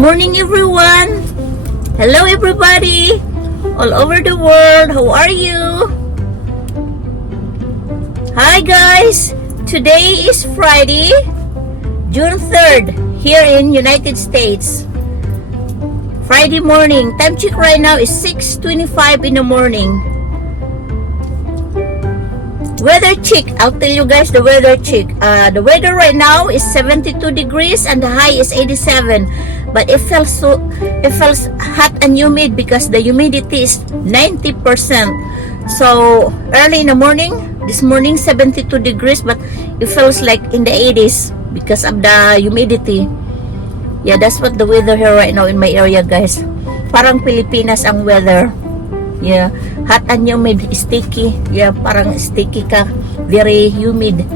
morning, everyone. Hello, everybody. All over the world. How are you? Hi, guys. Today is Friday, June 3rd, here in United States. Friday morning. Time check right now is 6:25 in the morning. Weather check. I'll tell you guys the weather check. The weather right now is 72 degrees and the high is 87. But it feels hot and humid because the humidity is 90%. So early in the morning, this morning 72 degrees, but it feels like in the 80s because of the humidity. Yeah, that's what the weather here right now in my area, guys. Parang Pilipinas ang weather. Yeah, hot and humid, sticky. Yeah, parang sticky ka. Very humid.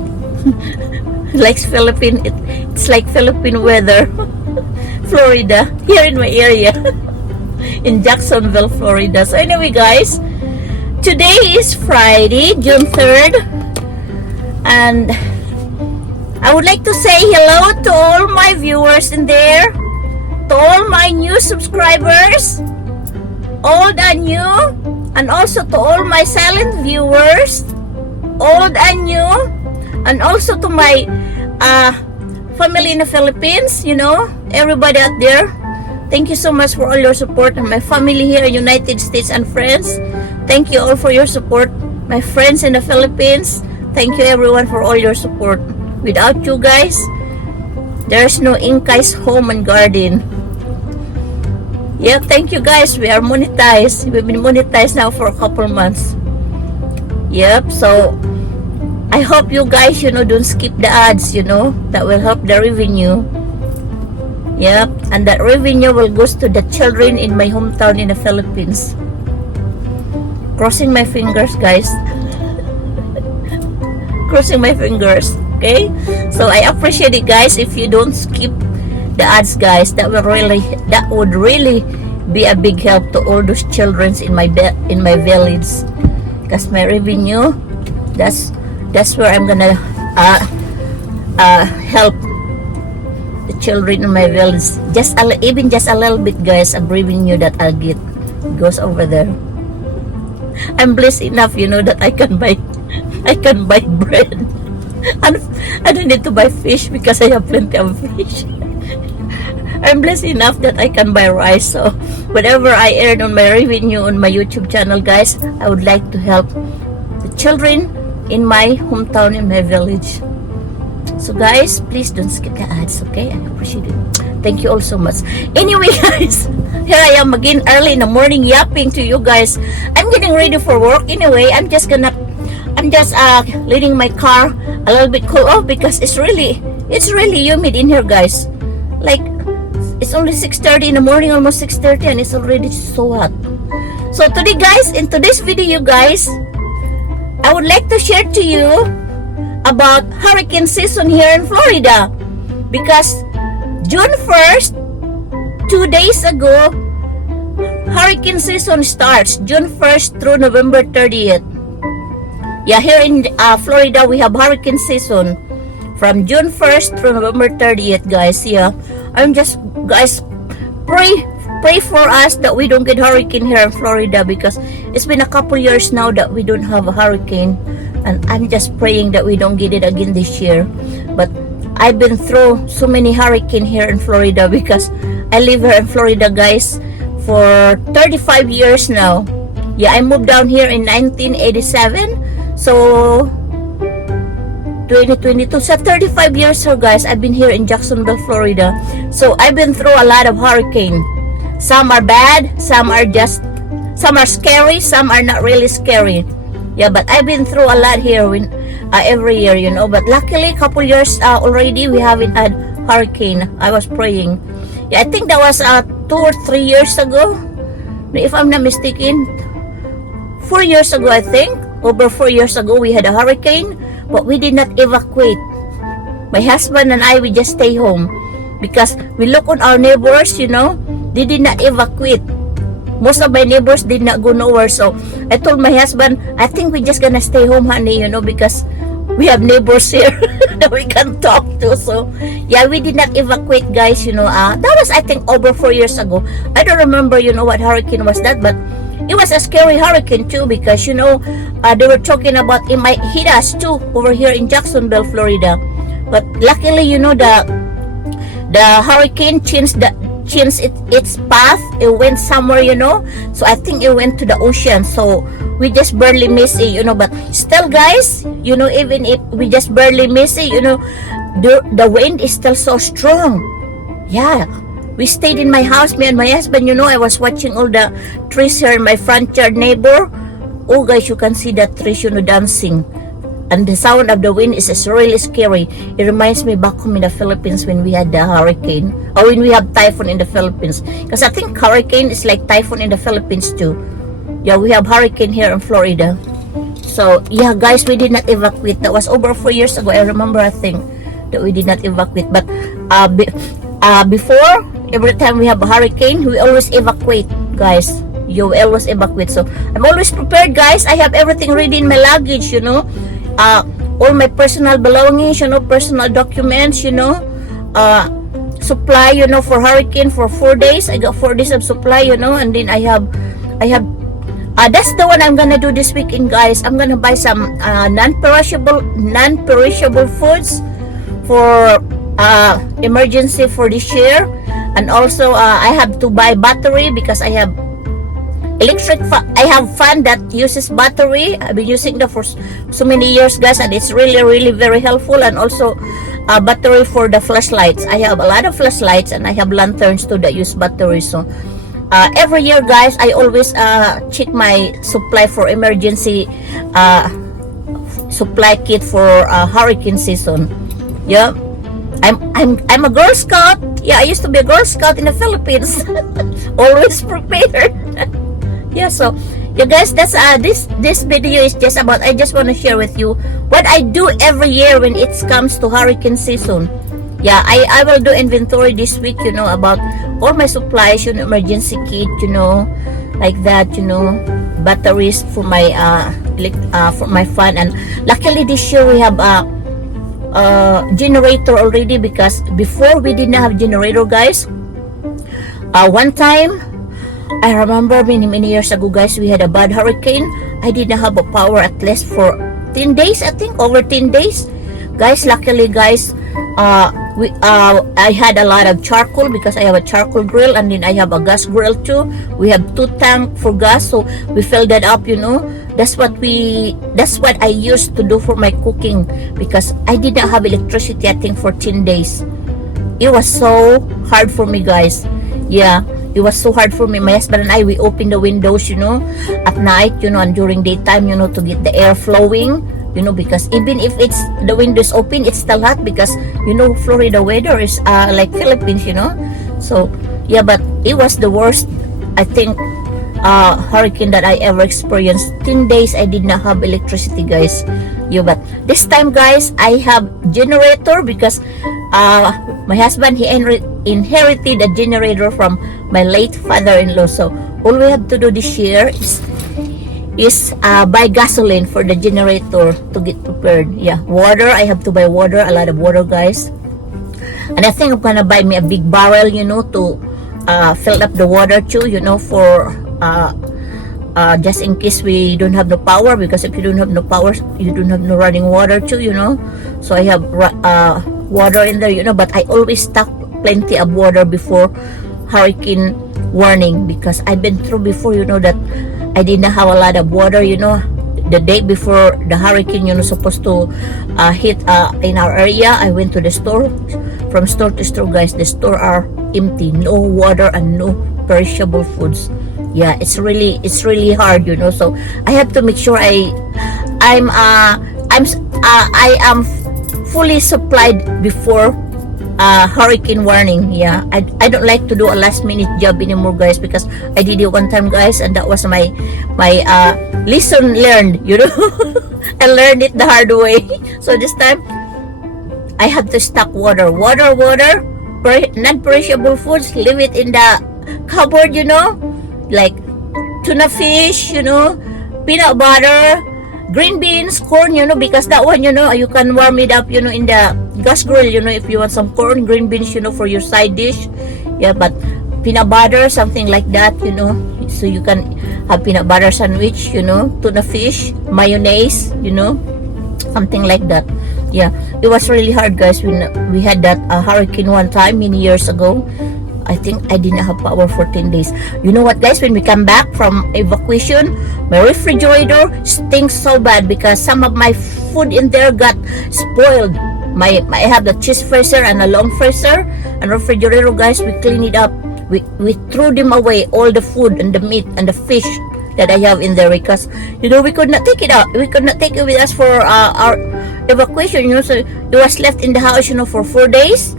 Like Philippine, it's like Philippine weather. Florida, here in my area. In Jacksonville, Florida. So anyway, guys, today is Friday, June 3rd. And I would like to say hello to all my viewers in there. To all my new subscribers. Old and new, and also to all my silent viewers, old and new, and also to my family in the Philippines, you know, everybody out there. Thank you so much for all your support, and my family here in United States and friends. Thank you all for your support. My friends in the Philippines, thank you everyone for all your support. Without you guys, there's no Inkai's Home and Garden. Yeah, thank you guys. We are monetized. We've been monetized now for a couple months. Yep, so I hope you guys, you know, don't skip the ads, you know. That will help the revenue. Yep, and that revenue will go to the children in my hometown in the Philippines. Crossing my fingers, guys. Crossing my fingers, okay? So I appreciate it, guys, if you don't skip the ads, guys. That would really be a big help to all those children in my village, because my revenue, that's where I'm gonna help the children in my village. Even just a little bit, guys, of revenue that I'll get goes over there. I'm blessed enough, you know, that I can buy bread. And I don't need to buy fish because I have plenty of fish. I'm blessed enough that I can buy rice. So whatever I earn on my revenue on my YouTube channel, guys, I would like to help the children in my hometown, in my village. So guys, please don't skip the ads, okay? I appreciate it. Thank you all so much. Anyway, guys, here I am again early in the morning yapping to you guys. I'm getting ready for work. Anyway, I'm just letting my car a little bit cool off because it's really humid in here, guys. Like, it's only 6:30 in the morning, almost 6:30, and it's already so hot. So today, guys, in today's video, guys, I would like to share to you about hurricane season here in Florida. Because June 1st, 2 days ago, hurricane season starts. June 1st through November 30th. Yeah, here in Florida, we have hurricane season from June 1st through November 30th, guys. Yeah, guys, pray for us that we don't get hurricane here in Florida, because it's been a couple years now that we don't have a hurricane, and I'm just praying that we don't get it again this year. But I've been through so many hurricanes here in Florida because I live here in Florida, guys, for 35 years now. Yeah, I moved down here in 1987, so 2022. So 35 years ago, guys, I've been here in Jacksonville, Florida. So I've been through a lot of hurricanes. Some are bad, some are scary, some are not really scary. Yeah, but I've been through a lot here every year, you know. But luckily, a couple years already, we haven't had hurricane. I was praying. Yeah, I think that was 2 or 3 years ago, if I'm not mistaken. 4 years ago, I think. Over 4 years ago, we had a hurricane, but we did not evacuate. My husband and I, we just stay home because we look on our neighbors, you know, they did not evacuate. Most of my neighbors did not go nowhere. So I told my husband, I think we just gonna stay home, honey, you know, because we have neighbors here that we can talk to. So yeah, we did not evacuate, guys. That was, I think, over 4 years ago. I don't remember what hurricane was that, but it was a scary hurricane too, because they were talking about it might hit us too over here in Jacksonville, Florida. But luckily, the hurricane changed its path. It went somewhere, so I think it went to the ocean. So we just barely missed it, but still, guys, even if we just barely miss it, the wind is still so strong. Yeah, we stayed in my house, me and my husband. I was watching all the trees here in my front yard neighbor. Oh, guys, you can see the trees, dancing. And the sound of the wind is really scary. It reminds me back home in the Philippines when we had the hurricane, or when we have typhoon in the Philippines. Because I think hurricane is like typhoon in the Philippines too. Yeah, we have hurricane here in Florida. So yeah, guys, we did not evacuate. That was over 4 years ago. I remember, I think, that we did not evacuate. But before, every time we have a hurricane, we always evacuate, guys. You always evacuate. So I'm always prepared, guys. I have everything ready in my luggage, all my personal belongings, personal documents, supply, for hurricane for 4 days. I got 4 days of supply, and then I have that's the one I'm gonna do this weekend, guys. I'm gonna buy some non-perishable foods for emergency for this year. And also I have to buy battery, because I have I have fan that uses battery. I've been using that for so many years, guys, and it's really, really very helpful. And also battery for the flashlights. I have a lot of flashlights, and I have lanterns too that use battery. So every year, guys, I always check my supply for emergency supply kit for hurricane season. Yeah, I'm a Girl Scout. Yeah, I used to be a Girl Scout in the Philippines. Always prepared. Yeah, so you guys, that's this video is just about, I just want to share with you what I do every year when it comes to hurricane season. Yeah, I will do inventory this week, about all my supplies, emergency kit, like that, batteries for my fan. And luckily this year we have generator already, because before we didn't have generator, guys. One time, I remember many years ago, guys, we had a bad hurricane. I didn't have a power at least for 10 days, I think, over 10 days. Guys, luckily, guys, I had a lot of charcoal, because I have a charcoal grill, and then I have a gas grill too. We have 2 tanks for gas, so we filled that up, That's what I used to do for my cooking, because I didn't have electricity, I think, for 10 days. It was so hard for me, guys. Yeah, it was so hard for me. My husband and I, we open the windows, at night, and during daytime, to get the air flowing, because even if the windows open, it's still hot, because, Florida weather is like Philippines, So, yeah, but it was the worst, I think, hurricane that I ever experienced. 10 days I did not have electricity, guys. Yeah, but this time, guys, I have generator, because my husband, he inherited a generator from my late father-in-law. So all we have to do this year is buy gasoline for the generator to get prepared. Yeah, water, I have to buy water, a lot of water, guys. And I think I'm gonna buy me a big barrel, to fill up the water too, for just in case we don't have no power, because if you don't have no power, you don't have no running water too, So I have water in there, but I always stock plenty of water before hurricane warning, because I've been through before, that I didn't have a lot of water, the day before the hurricane, supposed to hit in our area. I went to the store, from store to store, guys. The store are empty, no water and no perishable foods. Yeah, it's really hard, So I have to make sure I am fully supplied before hurricane warning. Yeah, I don't like to do a last minute job anymore, guys, because I did it one time, guys, and that was my lesson learned. I learned it the hard way. So this time I have to stock water, non-perishable foods, leave it in the cupboard, like tuna fish, peanut butter, green beans, corn, because that one, you can warm it up, in the gas grill, if you want some corn, green beans, for your side dish. Yeah, but peanut butter, something like that, so you can have peanut butter sandwich, tuna fish, mayonnaise, something like that. Yeah, it was really hard, guys, when we had that hurricane one time many years ago. I think I didn't have power for 10 days. You know what, guys? When we come back from evacuation, my refrigerator stinks so bad because some of my food in there got spoiled. I have the cheese freezer and a long freezer and refrigerator, guys. We clean it up. We threw them away, all the food and the meat and the fish that I have in there because, we could not take it out. We could not take it with us for our evacuation, so it was left in the house, for 4 days.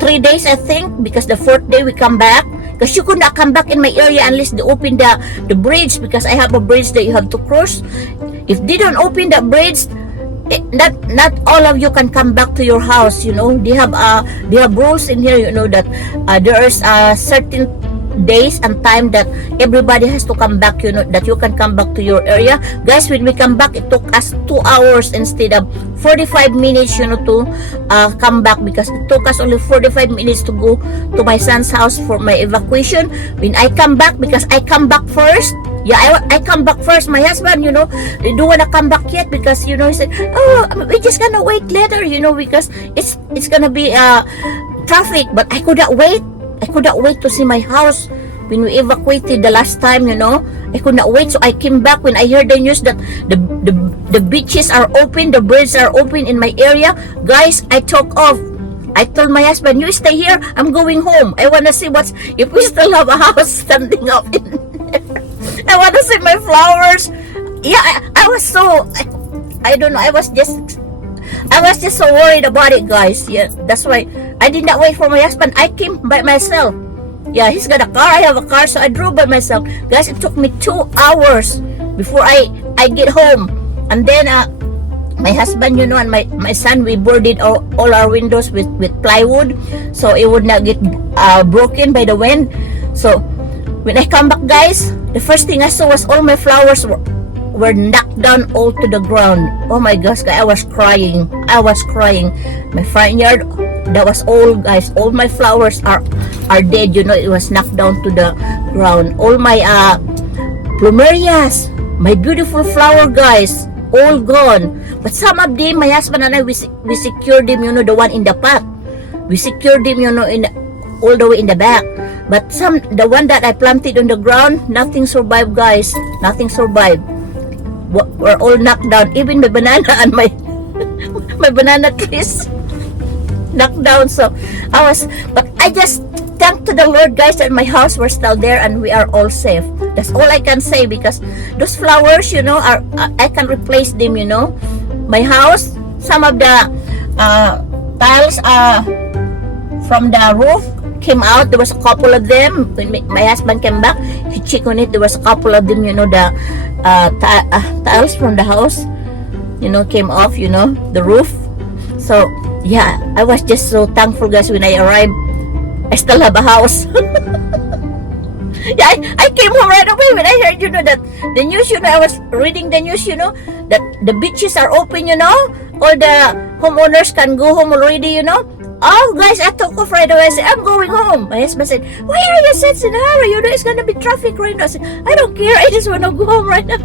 3 days, I think, because the 4th day we come back, because you could not come back in my area unless they open the bridge, because I have a bridge that you have to cross. If they don't open that bridge, not all of you can come back to your house. They have rules in here, that there is a certain days and time that everybody has to come back, that you can come back to your area. Guys, when we come back, it took us 2 hours instead of 45 minutes, to come back, because it took us only 45 minutes to go to my son's house for my evacuation. When I come back, because I come back first, I come back first. My husband, they don't want to come back yet because, he said, oh, we're just gonna wait later, because it's gonna be traffic. But I could not wait. I could not wait to see my house when we evacuated the last time, I could not wait. So I came back when I heard the news that the beaches are open, the bridges are open in my area. Guys, I took off. I told my husband, you stay here, I'm going home. I want to see if we still have a house standing up in there. I want to see my flowers. Yeah, I was so, I don't know, I was just so worried about it, guys. Yeah, that's why I did not wait for my husband. I came by myself. Yeah, he's got a car, I have a car, so I drove by myself. Guys, it took me 2 hours before I get home. And then my husband, and my son, we boarded all our windows with plywood, so it would not get broken by the wind. So when I come back, guys, the first thing I saw was all my flowers were knocked down all to the ground. Oh my gosh, I was crying. My front yard, that was all, guys. All my flowers are dead. It was knocked down to the ground. All my plumerias, my beautiful flower, guys, all gone. But some of them, my husband and I, we secured them, the one in the pot. We secured them, all the way in the back. But the one that I planted on the ground, nothing survived, guys. Nothing survived. Were all knocked down. Even my banana and my banana trees knocked down. So but I just thank to the Lord, guys, that my house were still there and we are all safe. That's all I can say, because those flowers, I can replace them. My house, some of the tiles from the roof came out. There was a couple of them. When my husband came back, he checked on it. There was a couple of them, the tiles from the house, came off, the roof. So yeah, I was just so thankful, guys, when I arrived. I still have a house. Yeah, I came home right away when I heard, that the news, I was reading the news, that the beaches are open, all the homeowners can go home already, Oh, guys, I took off right away. I said, I'm going home. My husband said, why are you such in a hurry? It's gonna be traffic right now. I said, I don't care. I just want to go home right now.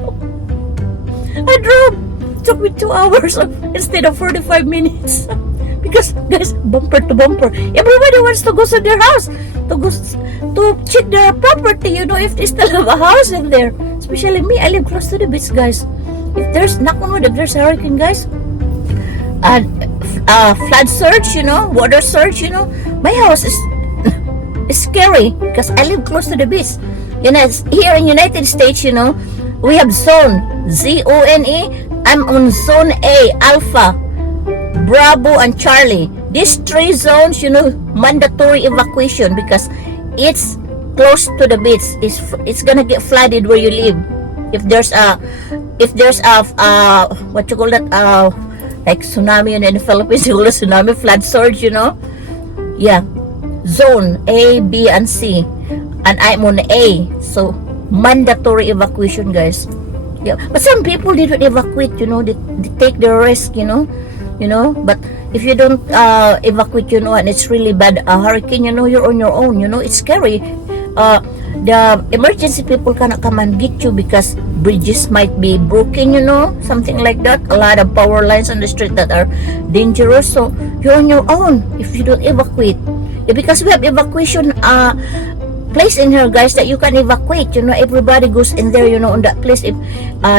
I drove. It took me 2 hours instead of 45 minutes. Because, guys, bumper to bumper. Everybody wants to go to their house. To check their property, if they still have a house in there. Especially me. I live close to the beach, guys. If there's, knock on wood, if there's a hurricane, guys, and flood surge, water surge, my house is scary because I live close to the beach. Here in United States, we have zone, Z-O-N-E. I'm on zone A, Alpha, Bravo, and Charlie. These 3 zones, mandatory evacuation because it's close to the beach. It's gonna get flooded where you live. If there's a what you call that, like tsunami, in the Philippines, you call it tsunami, flood surge, Yeah, zone A, B, and C, and I'm on A, so mandatory evacuation, guys. Yeah, but some people didn't evacuate, they take the risk, but if you don't evacuate, and it's really bad hurricane, you're on your own, it's scary. The emergency people cannot come and get you because bridges might be broken, something like that. A lot of power lines on the street that are dangerous, so you're on your own if you don't evacuate. Yeah, because we have evacuation place in here, guys, that you can evacuate. Everybody goes in there, on that place. If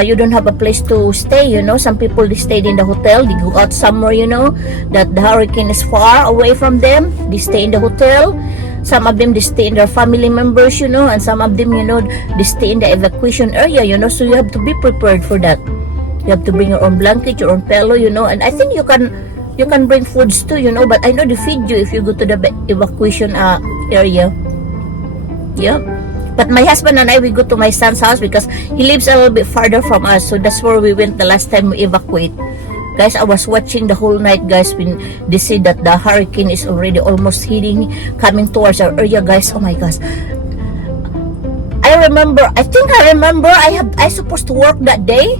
you don't have a place to stay, some people, they stayed in the hotel. They go out somewhere, that the hurricane is far away from them. They stay in the hotel. Some of them, they stay in their family members, and some of them, they stay in the evacuation area, so you have to be prepared for that. You have to bring your own blanket, your own pillow, and I think you can bring foods too, but I know they feed you if you go to the evacuation area. Yeah, but my husband and I, we go to my son's house because he lives a little bit farther from us, so that's where we went the last time we evacuate. Guys, I was watching the whole night, guys, when they said that the hurricane is already almost coming towards our area, guys. Oh my gosh, I remember I supposed to work that day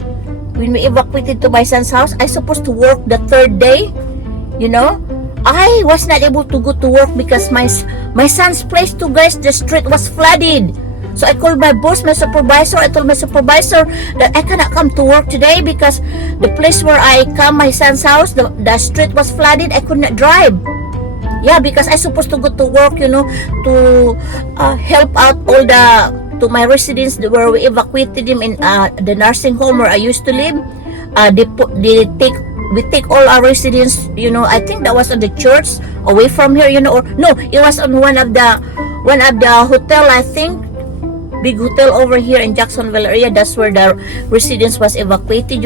when we evacuated to my son's house. I supposed to work the third day, I was not able to go to work because my son's place too, guys, the street was flooded. So I called my boss, my supervisor. I told my supervisor that I cannot come to work today because the place where I come, my son's house, the street was flooded. I could not drive. Yeah, because I supposed to go to work, to help out to my residents where we evacuated them in the nursing home where I used to live. We take all our residents, I think that was at the church away from here, or no, it was on one of the hotel, I think, big hotel over here in Jacksonville area. That's where the residents was evacuated.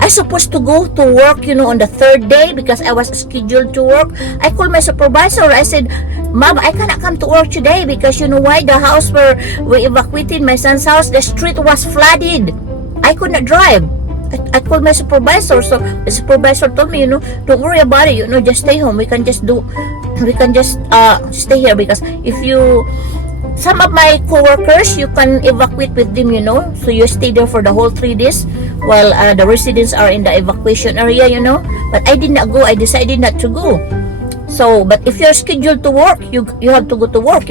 I supposed to go to work, on the third day because I was scheduled to work. I called my supervisor. I said, Mom, I cannot come to work today because why? The house where we evacuated my son's house, the street was flooded. I could not drive. I called my supervisor, so the supervisor told me, don't worry about it, just stay home. We can just stay here because some of my coworkers, you can evacuate with them, so you stay there for the whole 3 days while the residents are in the evacuation area, but I did not go. I decided not to go. So, but if you're scheduled to work, you have to go to work,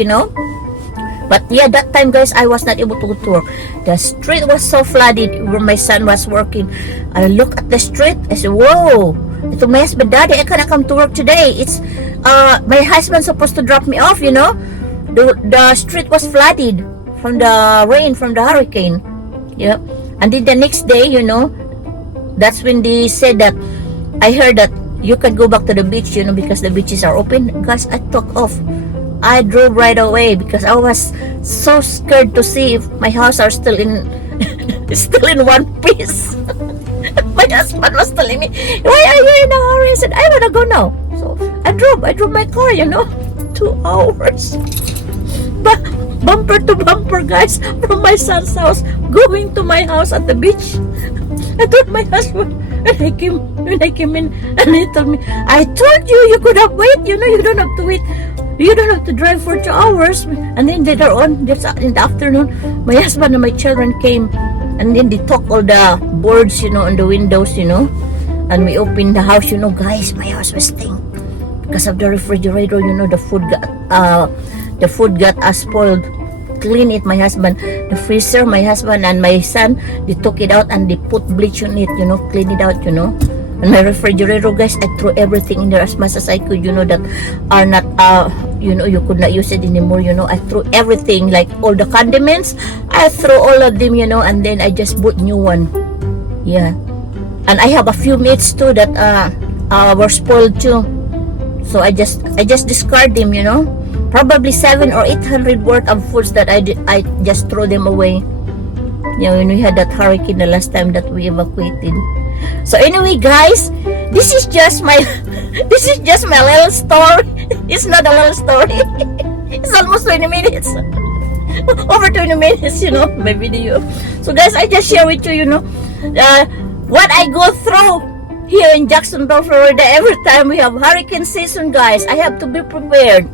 But yeah, that time, guys, I was not able to go to work. The street was so flooded where my son was working. I look at the street. I said, whoa. I told my husband, Daddy, I cannot come to work today. It's my husband's supposed to drop me off, The street was flooded from the rain, from the hurricane. Yeah. And then the next day, that's when they said that, I heard that you can go back to the beach, because the beaches are open. Guys, I took off. I drove right away because I was so scared to see if my house are still in one piece. My husband was telling me, why are you in a hurry? I said, I want to go now. So I drove my car, 2 hours. But bumper to bumper, guys, from my son's house going to my house at the beach. I told my husband, when I came in, and he told me, I told you could have waited, you don't have to wait. You don't have to drive for 2 hours. And then later on, in the afternoon, my husband and my children came, and then they took all the boards, on the windows, and we opened the house, guys, my house was stink because of the refrigerator, the food got spoiled. Clean it, my husband. The freezer, my husband and my son, they took it out and they put bleach on it, clean it out, And my refrigerator, guys, I threw everything in there as much as I could, that are not, you could not use it anymore, I threw everything, like all the condiments, I threw all of them, and then I just bought new one. Yeah. And I have a few meats too that were spoiled too. So I just discard them, Probably 700 or 800 worth of foods that I just throw them away. When we had that hurricane the last time that we evacuated. So anyway, guys, this is just my little story. It's not a little story. It's almost 20 minutes. Over 20 minutes, my video. So guys, I just share with you, what I go through here in Jacksonville, Florida. Every time we have hurricane season, guys, I have to be prepared.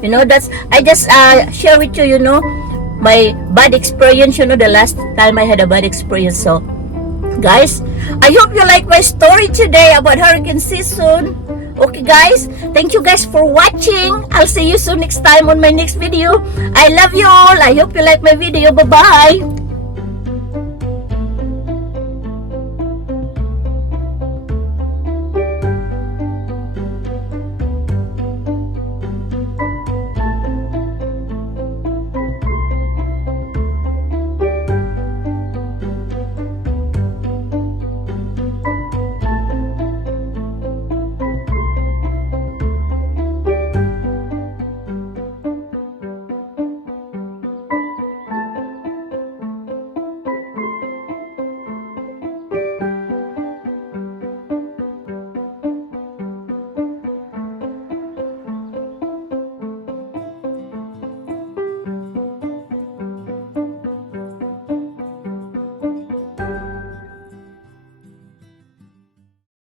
I just share with you, my bad experience, the last time I had a bad experience. So Guys, I hope you like my story today about hurricane season. Okay guys, thank you guys for watching. I'll see you soon next time on my next video. I love you all. I hope you like my video. Bye bye.